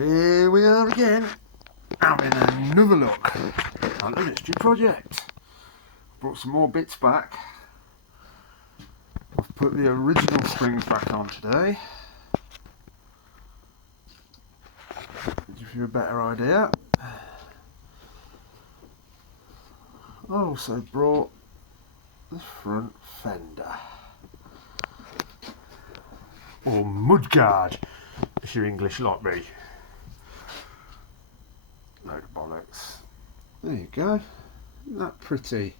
Here we are again, having another look at the mystery project. Brought some more bits back. I've put the original springs back on today. Give you a better idea. I also brought the front fender, or mudguard if you're English like me. Load of bollocks. There you go. Isn't that pretty?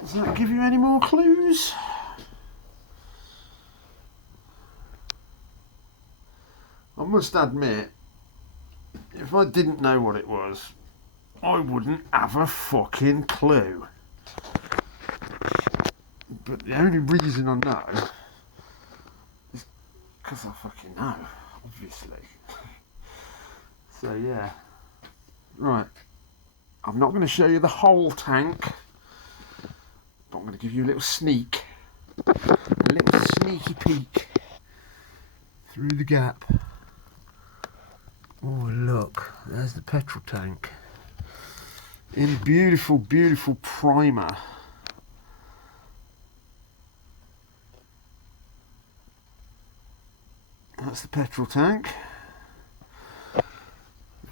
Does that give you any more clues? I must admit, if I didn't know what it was, I wouldn't have a fucking clue. But the only reason I know is because I fucking know, obviously. So yeah. Right. I'm not going to show you the whole tank, but I'm going to give you a little sneak. A little sneaky peek through the gap. Oh look, there's the petrol tank. In beautiful, beautiful primer. That's the petrol tank.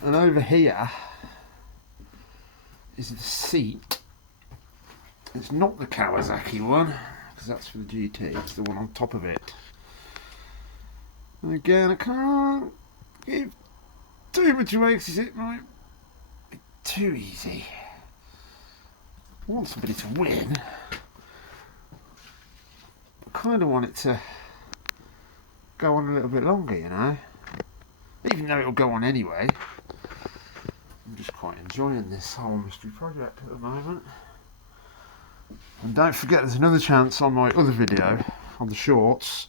And over here is the seat. It's not the Kawasaki one, because that's for the GT, it's the one on top of it. And again, I can't give too much away because it might be too easy. I want somebody to win. I kind of want it to go on a little bit longer, you know, even though it'll go on anyway. I'm just quite enjoying this whole mystery project at the moment. And don't forget, there's another chance on my other video on the shorts.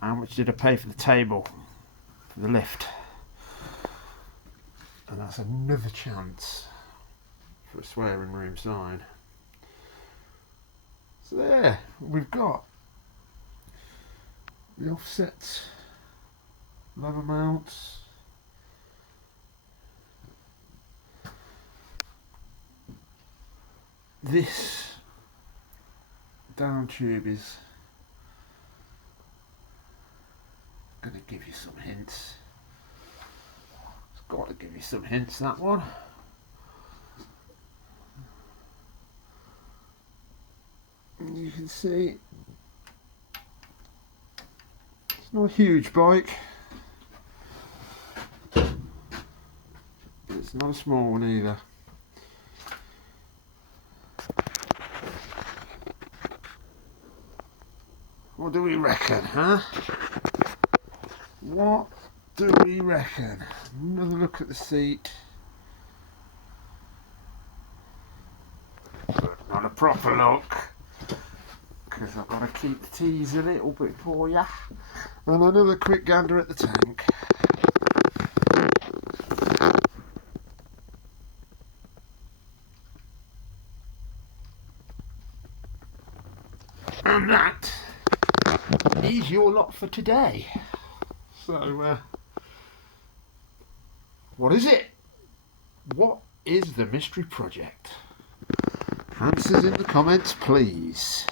How much did I pay for the table for the lift? And that's another chance for a swearing room sign. So there we've got the offset lever mounts. This down tube is going to give you some hints. It's got to give you some hints, that one. And you can see it's not a huge bike, but it's not a small one either. What do we reckon, huh? What do we reckon? Another look at the seat. But not a proper look, because I've got to keep the tease a little bit for ya. And another quick gander at the tank. And that is your lot for today. So, what is it? What is the mystery project? Answers in the comments, please.